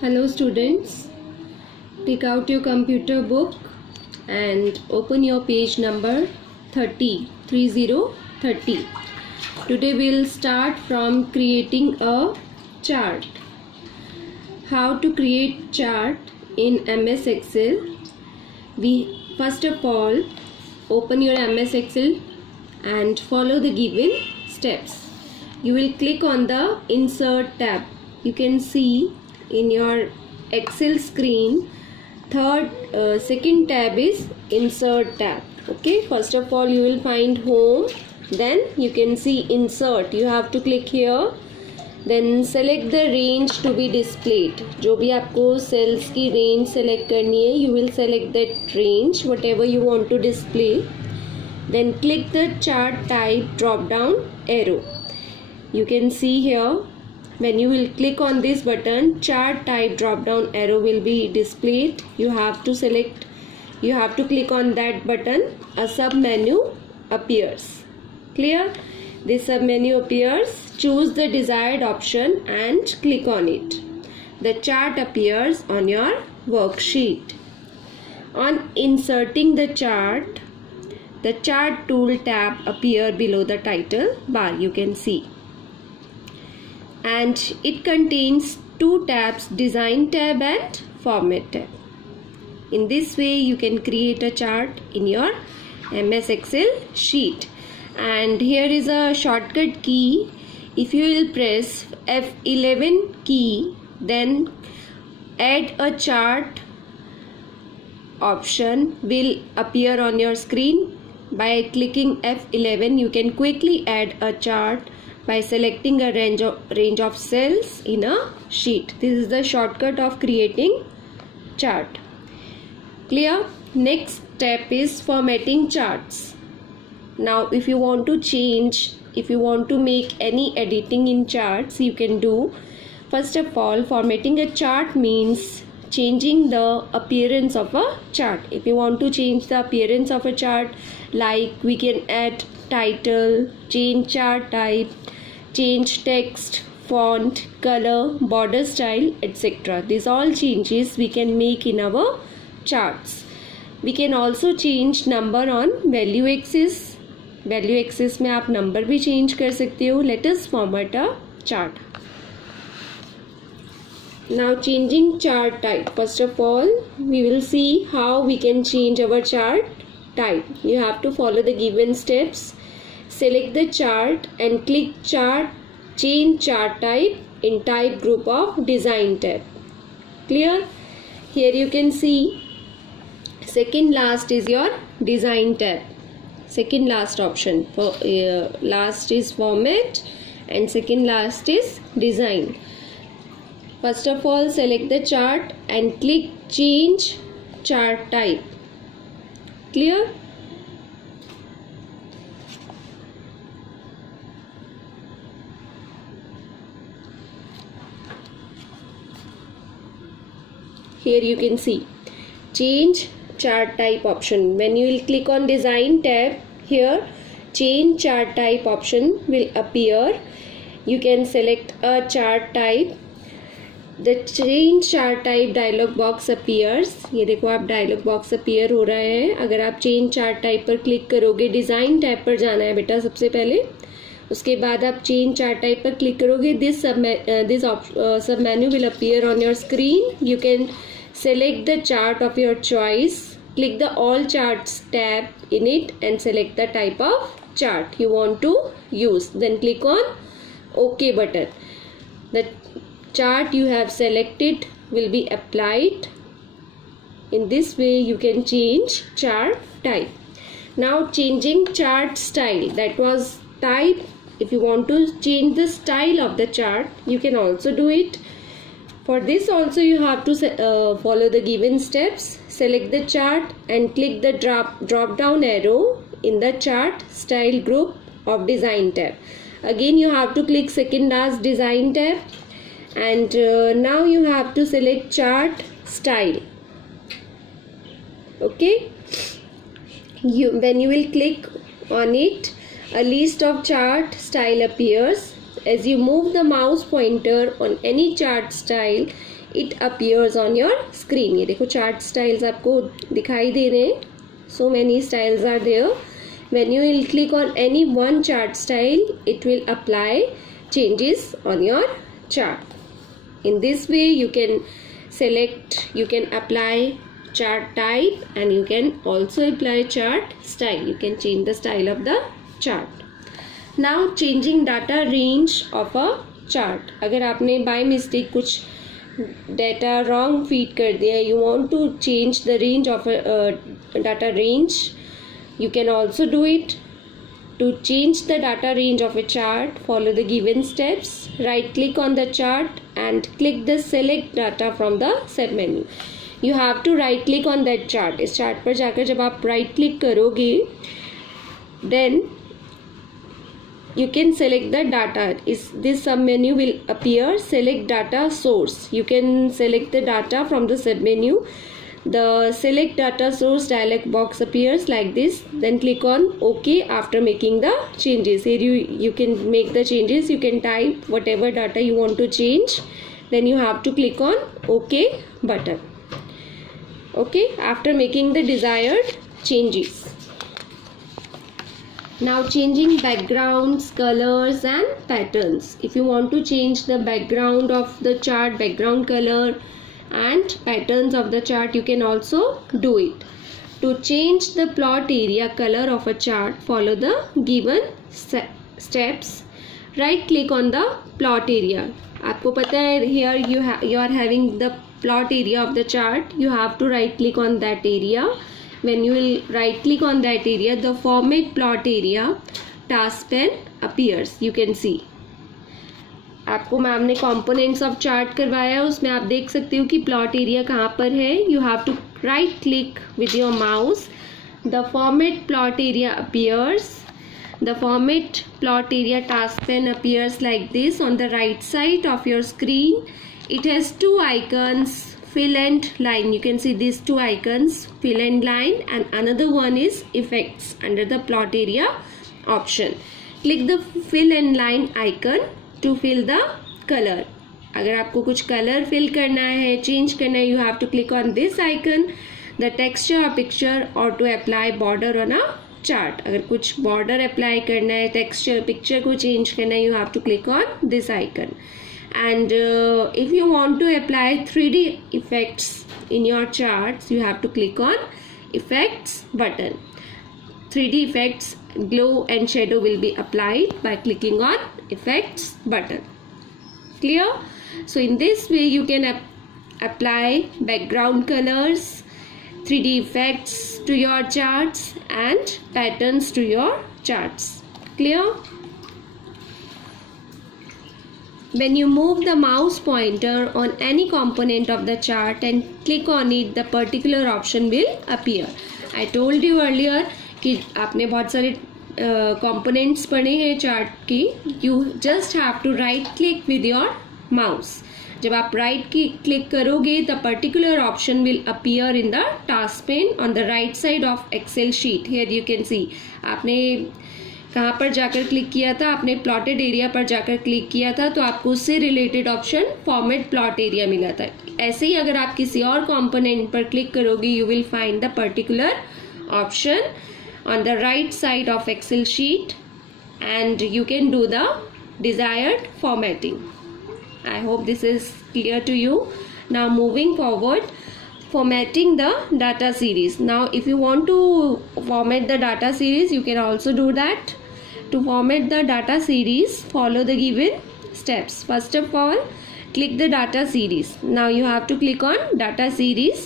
Hello students, take out your computer book and open your page number 30. Today we'll start from creating a chart. How to create chart in MS Excel? We first of all open your MS Excel and follow the given steps. You will click on the Insert tab. You can see in your Excel screen second tab is Insert tab. Okay, first of all you will find Home, then you can see Insert. You have to click here, then select the range to be displayed. जो भी आपको cells की range select करनी है, you will select that range whatever you want to display. Then click the chart type drop down arrow. You can see here, when you will click on this button, chart type drop down arrow will be displayed. You have to click on that button. A sub menu appears. Clear? This sub menu appears. Choose the desired option and click on it. The chart appears on your worksheet. On inserting the chart tool tab appear below the title bar, you can see. And it contains two tabs, Design tab and Format tab. In this way you can create a chart in your MS Excel sheet. And here is a shortcut key. If you will press F11 key, then add a chart option will appear on your screen. By clicking F11 you can quickly add a chart by selecting a range of cells in a sheet. This is the shortcut of creating chart. Clear? Next step is formatting charts. Now if you want to make any editing in charts, you can do. First of all, formatting a chart means changing the appearance of a chart. If you want to change the appearance of a chart, like we can add title, change chart type, change text, font, color, border style, etc. These all changes we can make in our charts. We can also change number on value axis. Value axis में आप number भी change कर सकते हो. Let us format a chart. Now changing chart type. First of all, we will see how we can change our chart type. You have to follow the given steps. Select the chart and click change chart type in type group of Design tab. Clear? Here you can see second last is your Design tab. Second last option. Last is Format and second last is Design. First of all, select the chart and click change chart type. Clear? Here you can see change chart type option. When you will click on Design tab, here change chart type option will appear. You can select a chart type. The change chart type dialog box appears. ये देखो आप dialog box appear हो रहा है. अगर आप change chart type पर click करोगे, Design tab पर जाना है बेटा सबसे पहले. उसके बाद आप change chart type पर click करोगे. This sub menu will appear on your screen. You can select the chart of your choice. Click the All Charts tab in it and select the type of chart you want to use. Then click on OK button. The chart you have selected will be applied. In this way you can change chart type. Now changing chart style. That was type. If you want to change the style of the chart, you can also do it. For this also you have to follow the given steps. Select the chart and click the drop down arrow in the chart style group of Design tab. Again you have to click second last Design tab. And now you have to select chart style. Okay, when you will click on it, a list of chart style appears. As you move the mouse pointer on any chart style, it appears on your screen. ये देखो chart styles आपको दिखाई दे रहे हैं. So many styles are there. When you will click on any one chart style, it will apply changes on your chart. In this way, you can select, you can apply chart type, and you can also apply chart style. You can change the style of the chart. Now changing data range of a chart. अगर आपने by mistake कुछ data wrong feed कर दिया, you want to change the range of a data range, you can also do it. To change the data range of a chart, follow the given steps. Right click on the chart and click the select data from the submenu. You have to right click on that chart. इस chart पर जाकर जब आप right click करोगे, then you can select the data. This submenu will appear. Select data source. You can select the data from the submenu. The select data source dialog box appears like this. Then click on OK after making the changes. Here you can make the changes. You can type whatever data you want to change. Then you have to click on OK button. Okay, after making the desired changes. Now changing backgrounds, colors and patterns. If you want to change the background of the chart, background color and patterns of the chart, you can also do it. To change the plot area color of a chart, follow the given steps. Right click on the plot area. आपको पता है here you are having the plot area of the chart. You have to right click on that area. When you will right click on that area, the format plot area task pane appears. You can see. आपको ma'am ने components of chart करवाया है, उसमें आप देख सकते हो कि plot area कहाँ पर है. You have to right click with your mouse. The format plot area appears. The format plot area task pane appears like this on the right side of your screen. It has two icons, fill and line. You can see these two icons, fill and line, and another one is effects under the plot area option. Click the fill and line icon to fill the color. अगर आपको कुछ color fill करना है, change करना है, you have to click on this icon, the texture or picture, or to apply border on a chart. अगर कुछ border apply करना है, texture, picture को change करना है, you have to click on this icon. And if you want to apply 3D effects in your charts, you have to click on effects button. 3D effects, glow and shadow will be applied by clicking on effects button. Clear? So in this way you can apply background colors, 3D effects to your charts and patterns to your charts. Clear? When you move the mouse pointer on any component of the chart and click on it, the particular option will appear. I told you earlier कि आपने बहुत सारे components पढ़े हैं chart की. You just have to right click with your mouse. जब आप right click करोगे, the particular option will appear in the task pane on the right side of Excel sheet. Here you can see. आपने कहाँ पर जाकर click किया था, आपने प्लॉटेड एरिया पर जाकर क्लिक किया था, तो आपको उससे related option format plot area मिला था. ऐसे ही अगर आप किसी और कंपोनेंट पर क्लिक करोगे, you will find the particular option on the right side of Excel sheet and you can do the desired formatting. I hope this is clear to you. Now moving forward, formatting the data series. Now if you want to format the data series, you can also do that. To format the data series, follow the given steps. First of all, click the data series. Now you have to click on data series.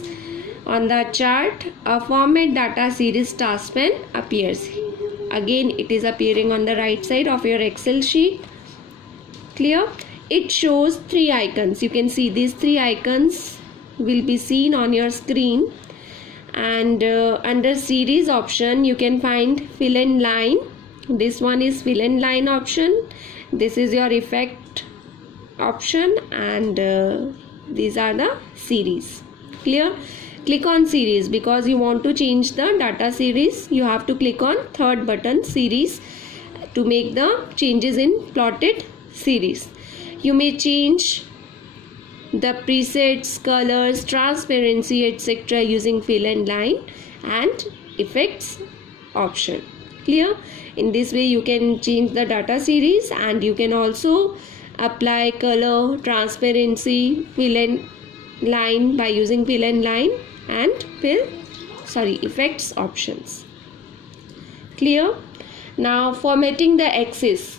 On the chart, a format data series task pane appears. Again, it is appearing on the right side of your Excel sheet. Clear? It shows three icons. You can see these three icons will be seen on your screen, and under series option you can find fill and line. This one is fill and line option. This is your effect option, and these are the series. Clear? Click on series because you want to change the data series. You have to click on third button, series, to make the changes in plotted series. You may change the presets, colors, transparency, etc. using fill and line and effects option. Clear? In this way you can change the data series, and you can also apply color, transparency, fill and line by using fill and line and effects options. Clear? Now formatting the axis.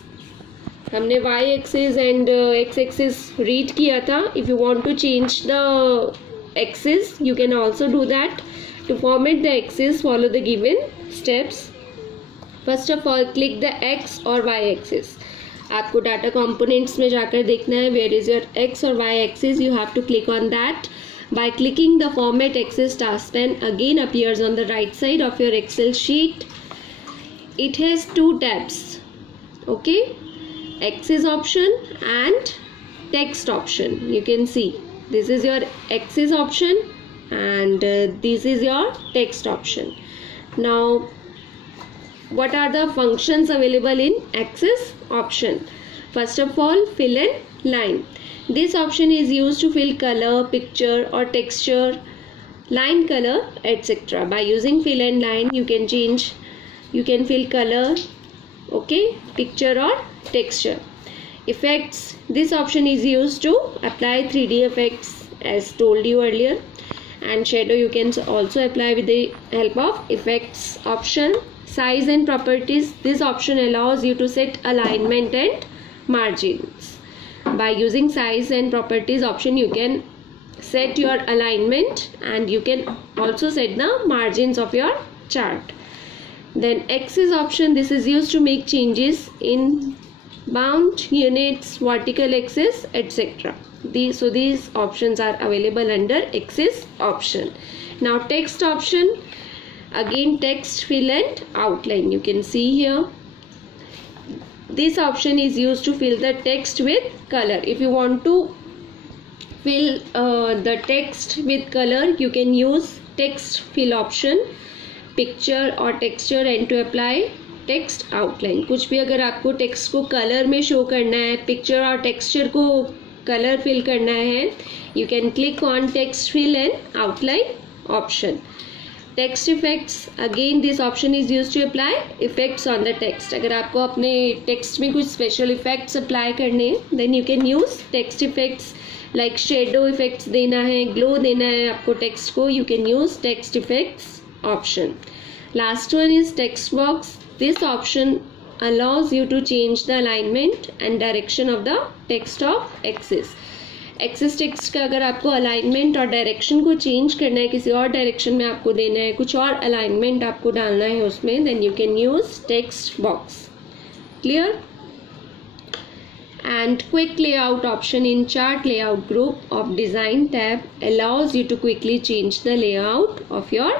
हमने y axis and x axis read किया था. If you want to change the axis, you can also do that. To format the axis, follow the given steps. First of all, click the x or y axis. आपको data components में जाकर देखना है where is your x or y axis. You have to click on that. By clicking the format axis taskpan again appears on the right side of your Excel sheet. It has two tabs. Okay. Axis option and text option. You can see this is your axis option and this is your text option. Now what are the functions available in axis option? First of all, fill and line. This option is used to fill color, picture or texture, line color, etc. By using fill and line you can fill color, okay, picture or texture. Effects. This option is used to apply 3D effects as told you earlier, and shadow you can also apply with the help of effects option. Size and properties. This option allows you to set alignment and margins. By using size and properties option you can set your alignment and you can also set the margins of your chart. Then axis option, this is used to make changes in bound, units, vertical axis, etc. These options are available under axis option. Now text option, again text, fill and outline. You can see here this option is used to fill the text with color. If you want to fill the text with color, you can use text fill option, picture or texture, and to apply text outline. कुछ भी अगर आपको text को colour में show करना है, picture और texture को कलर फिल करना है, you can click on text fill and outline option. Text effects, again this option is used to apply effects on the text. अगर आपको अपने टेक्स्ट में कुछ स्पेशल इफेक्ट्स अप्लाई करने हैं, then you can use text effects like shadow effects देना है, glow देना है आपको टेक्स्ट को, you can use text effects option. Last one is text box. This option allows you to change the alignment and direction of the text of axis. Axis text का अगर आपको alignment और direction को change करना है, किसी और direction में आपको देना है, कुछ और अलाइनमेंट आपको डालना है उसमें, then you can use text box. Clear? And quick layout option in chart layout group of design tab allows you to quickly change the layout of your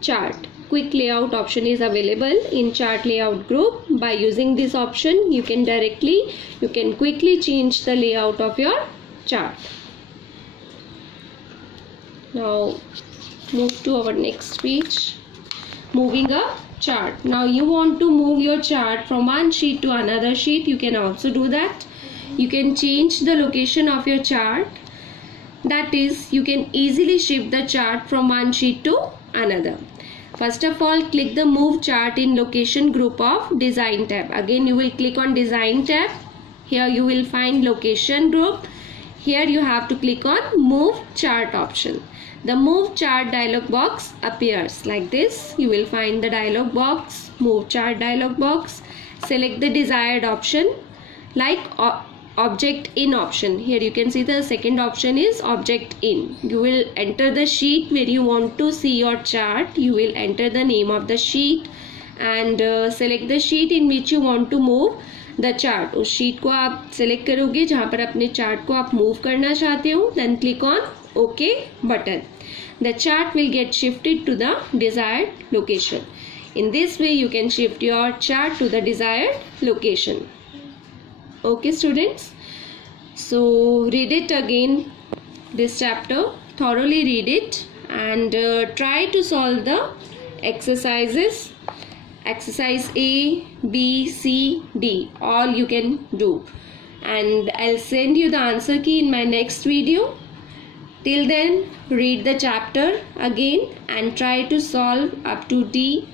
chart. Quick layout option is available in chart layout group. By using this option you can quickly change the layout of your chart. Now move to our next page. Moving a chart. Now you want to move your chart from one sheet to another sheet. You can also do that. You can change the location of your chart. That is, you can easily shift the chart from one sheet to another. First of all, click the move chart in location group of design tab. Again you will click on design tab. Here you will find location group. Here you have to click on move chart option. The move chart dialog box appears like this. You will find the dialog box, move chart dialog box. Select the desired option like object in option. Here you can see the second option is object in. You will enter the sheet where you want to see your chart. You will enter the name of the sheet and select the sheet in which you want to move the chart. उस sheet को आप select करोगे जहाँ पर अपने chart को आप move करना चाहते हो. Then click on OK button. The chart will get shifted to the desired location. In this way you can shift your chart to the desired location. Okay students, so read it again, this chapter, thoroughly read it and try to solve the exercises. Exercise A, B, C, D, all you can do. and I'll send you the answer key in my next video. Till then, read the chapter again and try to solve up to D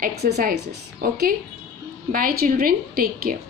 exercises. Okay? Bye children. Take care.